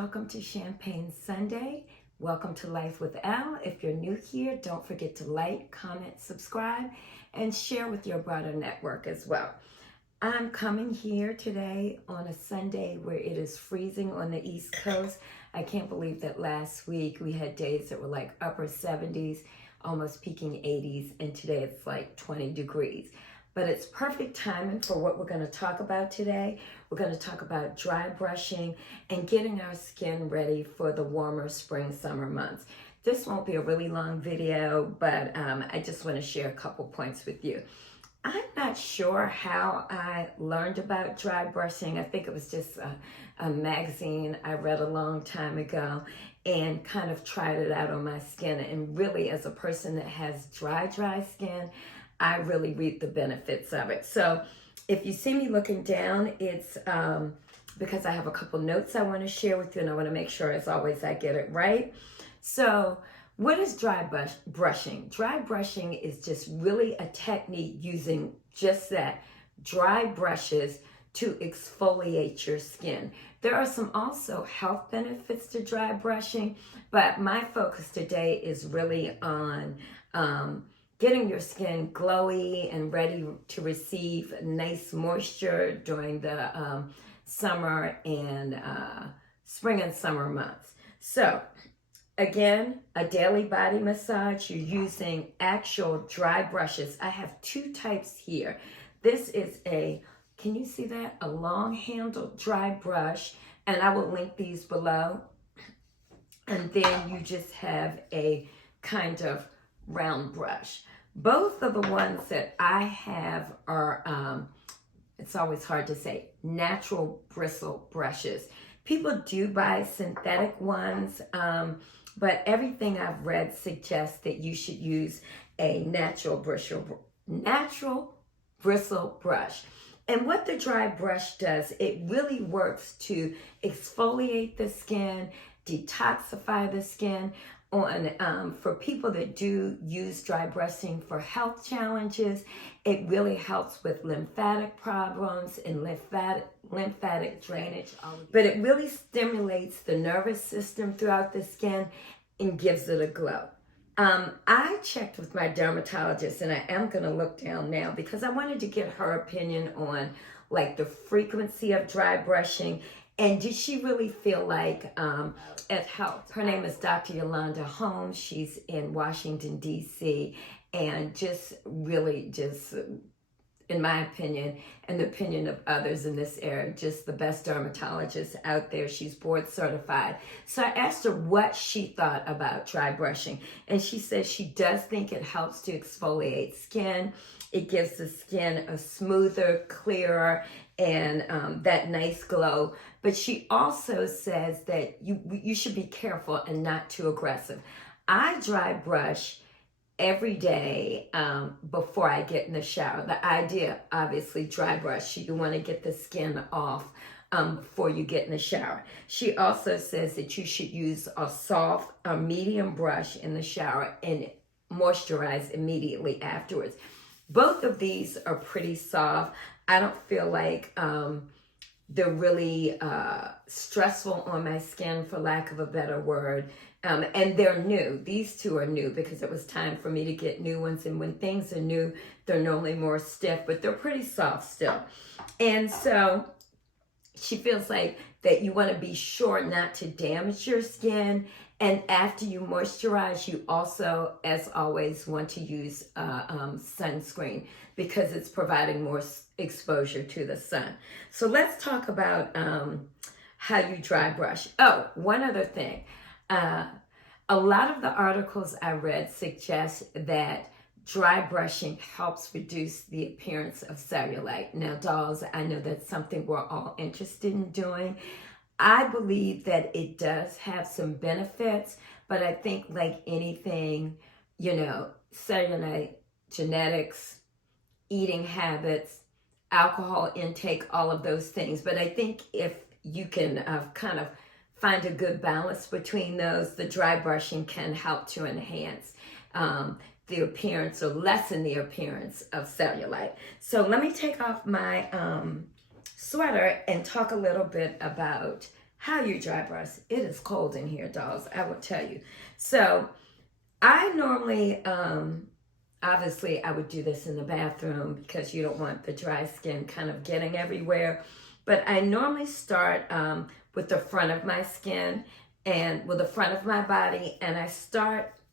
welcome to Champagne Sunday. Welcome to Life with Elle. If you're new here, don't forget to like, comment, subscribe, and share with your broader network as well. I'm coming here today on a Sunday where it is freezing on the East Coast. I can't believe that last week we had days that were like upper 70s, almost peaking 80s, and today it's like 20 degrees. But it's perfect timing for what we're going to talk about today. We're going to talk about dry brushing and getting our skin ready for the warmer spring, summer months. This won't be a really long video, but I just want to share a couple points with you. I'm not sure how I learned about dry brushing. I think it was just a magazine I read a long time ago and kind of tried it out on my skin. And really, as a person that has dry skin, I really reap the benefits of it. So if you see me looking down, it's because I have a couple notes I want to share with you, and I want to make sure, as always, I get it right. So what is dry brushing? Dry brushing is just really a technique using just that, dry brushes to exfoliate your skin. There are some also health benefits to dry brushing, but my focus today is really on getting your skin glowy and ready to receive nice moisture during the summer and spring and summer months. So again, a daily body massage, you're using actual dry brushes. I have two types here. This is can you see that? A long handled dry brush, and I will link these below. And then you just have a kind of round brush. Both of the ones that I have are, it's always hard to say, natural bristle brushes. People do buy synthetic ones, but everything I've read suggests that you should use a natural bristle brush. And what the dry brush does, it really works to exfoliate the skin, detoxify the skin. For people that do use dry brushing for health challenges, it really helps with lymphatic problems and lymphatic drainage. But it really stimulates the nervous system throughout the skin and gives it a glow. I checked with my dermatologist, and I am going to look down now because I wanted to get her opinion on like the frequency of dry brushing. And did she really feel like it helped? Her name is Dr. Yolanda Holmes. She's in Washington, D.C. And just really in my opinion, and the opinion of others in this area, just the best dermatologist out there. She's board certified. So I asked her what she thought about dry brushing. And she says she does think it helps to exfoliate skin. It gives the skin a smoother, clearer, and that nice glow. But she also says that you should be careful and not too aggressive. I dry brush every day before I get in the shower. The idea, obviously, dry brush, you want to get the skin off before you get in the shower. She also says that you should use a medium brush in the shower and moisturize immediately afterwards. Both of these are pretty soft. I don't feel like they're really stressful on my skin, for lack of a better word. And they're new. These two are new because it was time for me to get new ones. And when things are new, they're normally more stiff, but they're pretty soft still. And so she feels like that you want to be sure not to damage your skin. And after you moisturize, you also, as always, want to use sunscreen because it's providing more exposure to the sun. So let's talk about how you dry brush. Oh, one other thing. A lot of the articles I read suggest that dry brushing helps reduce the appearance of cellulite. Now, dolls, I know that's something we're all interested in doing. I believe that it does have some benefits, but I think like anything, cellulite, genetics, eating habits, alcohol intake, all of those things. But I think if you can kind of find a good balance between those, the dry brushing can help to enhance the appearance or lessen the appearance of cellulite. So let me take off my sweater and talk a little bit about how you dry brush. It is cold in here, dolls, I will tell you. So I normally, obviously I would do this in the bathroom because you don't want the dry skin kind of getting everywhere. But I normally start with the front of my skin and with the front of my body, and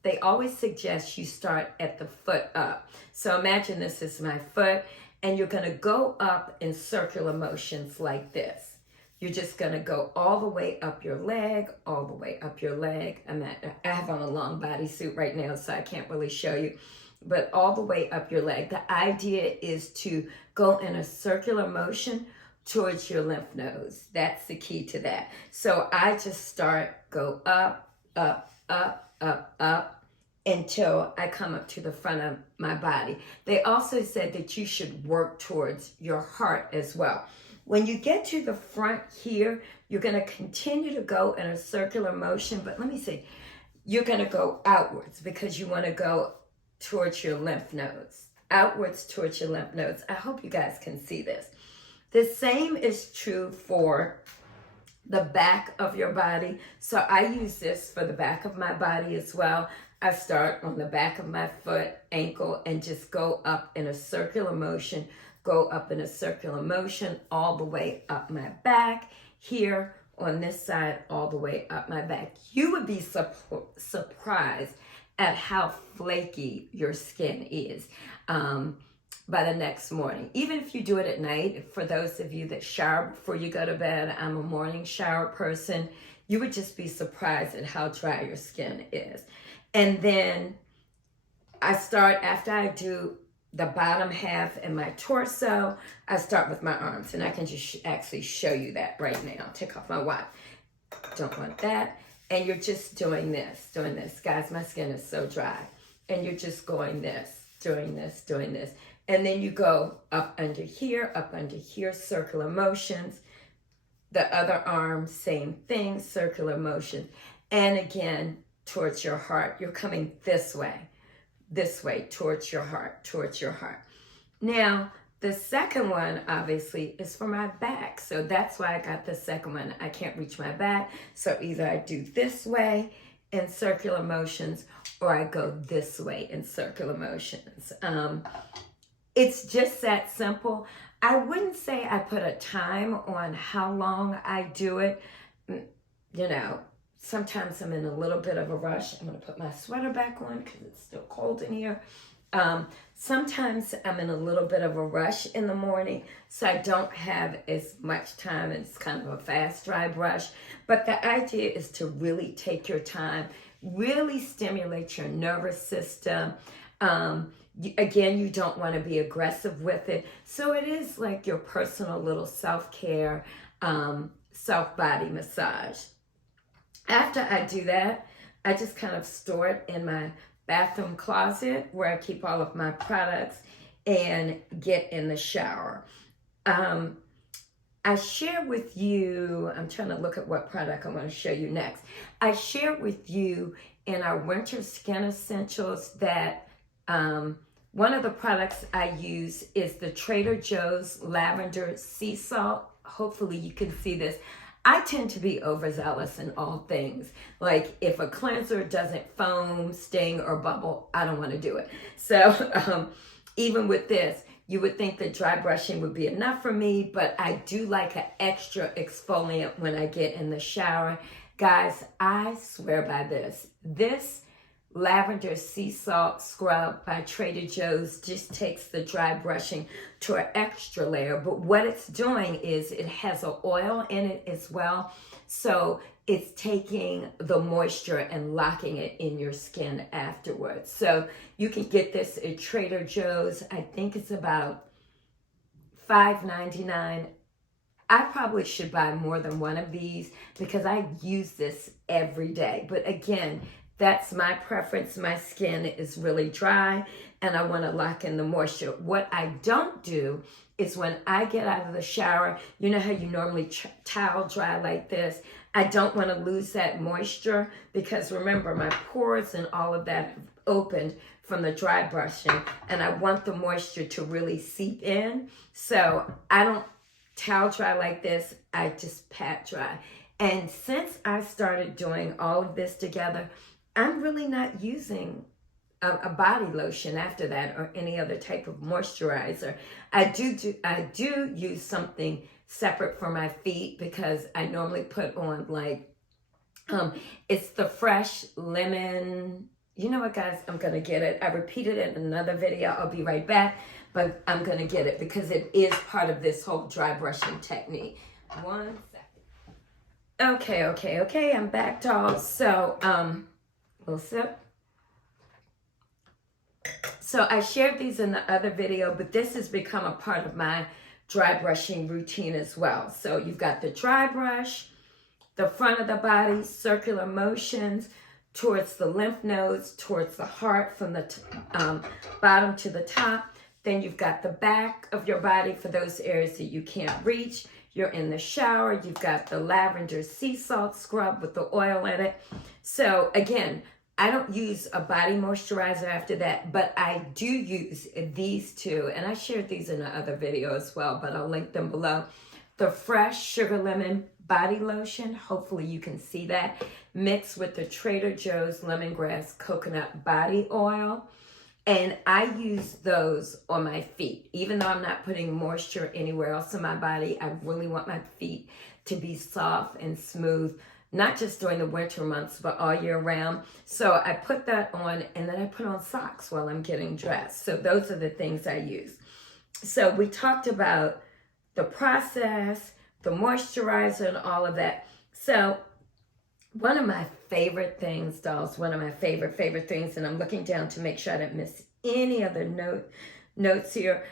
they always suggest you start at the foot up. So imagine this is my foot, and you're gonna go up in circular motions like this. You're just gonna go all the way up your leg, all the way up your leg. I have on a long bodysuit right now, so I can't really show you, but all the way up your leg. The idea is to go in a circular motion towards your lymph nodes. That's the key to that. So I just go up, up, up, up, up, until I come up to the front of my body. They also said that you should work towards your heart as well. When you get to the front here, you're gonna continue to go in a circular motion, but let me see. You're gonna go outwards because you wanna go towards your lymph nodes. Outwards towards your lymph nodes. I hope you guys can see this. The same is true for the back of your body. So I use this for the back of my body as well. I start on the back of my foot, ankle, and just go up in a circular motion, go up in a circular motion all the way up my back, here on this side, all the way up my back. You would be surprised at how flaky your skin is by the next morning. Even if you do it at night, for those of you that shower before you go to bed, I'm a morning shower person, you would just be surprised at how dry your skin is. And then I start, after I do the bottom half and my torso, I start with my arms. And I can just actually show you that right now. Take off my watch. Don't want that. And you're just doing this. Guys, my skin is so dry. And you're just going this, doing this, doing this. And then you go up under here, circular motions. The other arm, same thing, circular motion. And again, towards your heart. You're coming this way, towards your heart. Now, the second one, obviously, is for my back. So that's why I got the second one. I can't reach my back. So either I do this way in circular motions, or I go this way in circular motions. It's just that simple. I wouldn't say I put a time on how long I do it. You know, sometimes I'm in a little bit of a rush. I'm going to put my sweater back on because it's still cold in here. Sometimes I'm in a little bit of a rush in the morning, so I don't have as much time. It's kind of a fast dry brush. But the idea is to really take your time, really stimulate your nervous system. Again, you don't want to be aggressive with it. So it is like your personal little self-care, self-body massage. After I do that, I just kind of store it in my bathroom closet where I keep all of my products and get in the shower. I share with you, I'm trying to look at what product I want to show you next. I share with you in our winter skin essentials that one of the products I use is the Trader Joe's Lavender Sea Salt. Hopefully you can see this. I tend to be overzealous in all things. Like if a cleanser doesn't foam, sting, or bubble, I don't want to do it. So even with this, you would think that dry brushing would be enough for me, but I do like an extra exfoliant when I get in the shower. Guys, I swear by this. This Lavender Sea Salt Scrub by Trader Joe's just takes the dry brushing to an extra layer. But what it's doing is it has an oil in it as well. So it's taking the moisture and locking it in your skin afterwards. So you can get this at Trader Joe's. I think it's about $5.99. I probably should buy more than one of these because I use this every day. But again, that's my preference. My skin is really dry and I want to lock in the moisture. What I don't do is when I get out of the shower, you know how you normally towel dry like this? I don't want to lose that moisture because remember, my pores and all of that have opened from the dry brushing and I want the moisture to really seep in. So I don't towel dry like this. I just pat dry. And since I started doing all of this together, I'm really not using a body lotion after that or any other type of moisturizer. I do use something separate for my feet because I normally put on like it's the fresh lemon. You know what, guys? I'm gonna get it. I repeated it in another video. I'll be right back, but I'm gonna get it because it is part of this whole dry brushing technique. 1 second. Okay. I'm back, dolls. So we'll sip. So I shared these in the other video, but this has become a part of my dry brushing routine as well. So you've got the dry brush, the front of the body, circular motions towards the lymph nodes, towards the heart from the bottom to the top. Then you've got the back of your body for those areas that you can't reach. You're in the shower. You've got the lavender sea salt scrub with the oil in it. So again, I don't use a body moisturizer after that, but I do use these two. And I shared these in the other video as well, but I'll link them below. The fresh sugar lemon body lotion, hopefully you can see that, mixed with the Trader Joe's lemongrass coconut body oil. And I use those on my feet. Even though I'm not putting moisture anywhere else in my body, I really want my feet to be soft and smooth, not just during the winter months, but all year round. So I put that on, and then I put on socks while I'm getting dressed. So those are the things I use. So we talked about the process, the moisturizer, and all of that. So one of my favorite things, dolls, one of my favorite things, and I'm looking down to make sure I didn't miss any other notes here.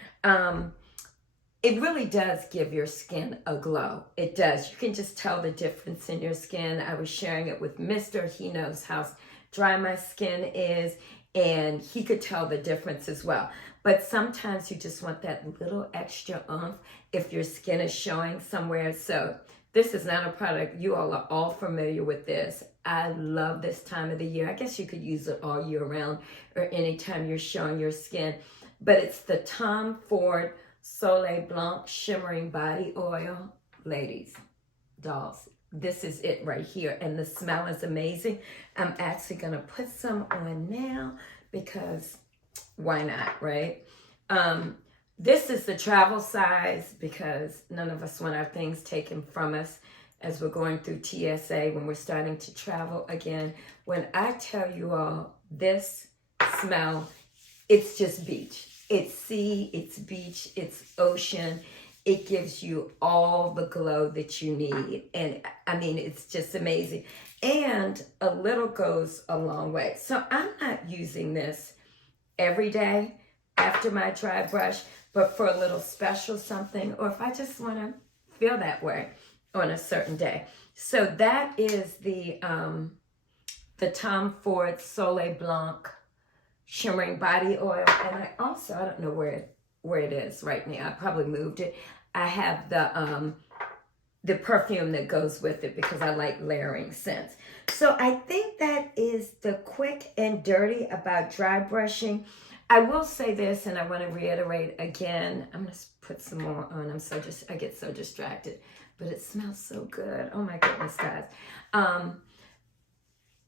It really does give your skin a glow. It does. You can just tell the difference in your skin. I was sharing it with Mr. He knows how dry my skin is, and he could tell the difference as well. But sometimes you just want that little extra oomph if your skin is showing somewhere. So this is not a product. You all are all familiar with this. I love this time of the year. I guess you could use it all year round or anytime you're showing your skin. But it's the Tom Ford Soleil Blanc Shimmering Body Oil. Ladies, dolls, this is it right here. And the smell is amazing. I'm actually going to put some on now because why not, right? This is the travel size because none of us want our things taken from us as we're going through TSA when we're starting to travel again. When I tell you all this smell, it's just beach. It's sea, it's beach, it's ocean. It gives you all the glow that you need. And I mean, it's just amazing. And a little goes a long way. So I'm not using this every day after my dry brush, but for a little special something, or if I just want to feel that way on a certain day. So that is the Tom Ford Soleil Blanc Shimmering Body Oil. And I don't know where it is right now. I probably moved it. I have the perfume that goes with it because I like layering scents. So I think that is the quick and dirty about dry brushing. I will say this, and I want to reiterate again. I'm going to put some more on. I get so distracted, but it smells so good. Oh my goodness, guys.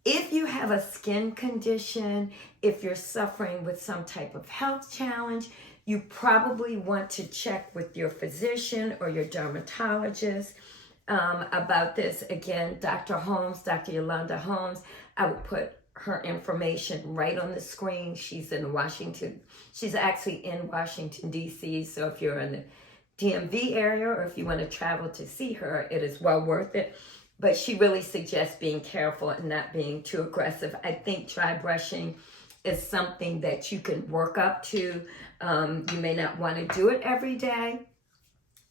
If you have a skin condition, if you're suffering with some type of health challenge, you probably want to check with your physician or your dermatologist about this. Again, Dr. Yolanda Holmes, I will put her information right on the screen. She's in Washington. She's actually in Washington, D.C. So if you're in the DMV area or if you want to travel to see her, it is well worth it. But she really suggests being careful and not being too aggressive. I think dry brushing is something that you can work up to. You may not want to do it every day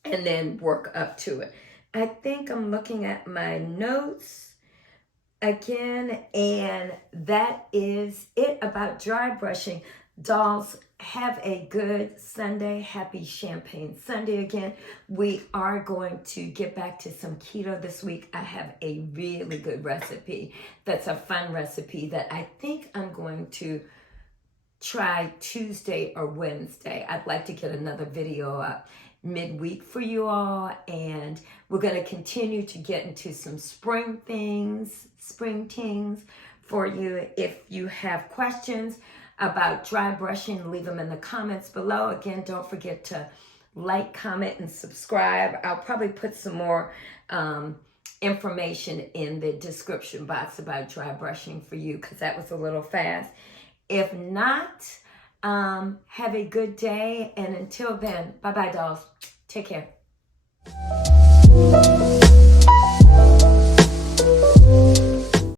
and then work up to it. I think I'm looking at my notes again, and that is it about dry brushing. Dolls, have a good Sunday. Happy Champagne Sunday again. We are going to get back to some keto this week. I have a really good recipe that's a fun recipe that I think I'm going to try Tuesday or Wednesday. I'd like to get another video up midweek for you all, and we're going to continue to get into some spring things for you. If you have questions about dry brushing, leave them in the comments below. Again, don't forget to like, comment, and subscribe. I'll probably put some more information in the description box about dry brushing for you, because that was a little fast. If not, have a good day, and until then, bye-bye, dolls. Take care.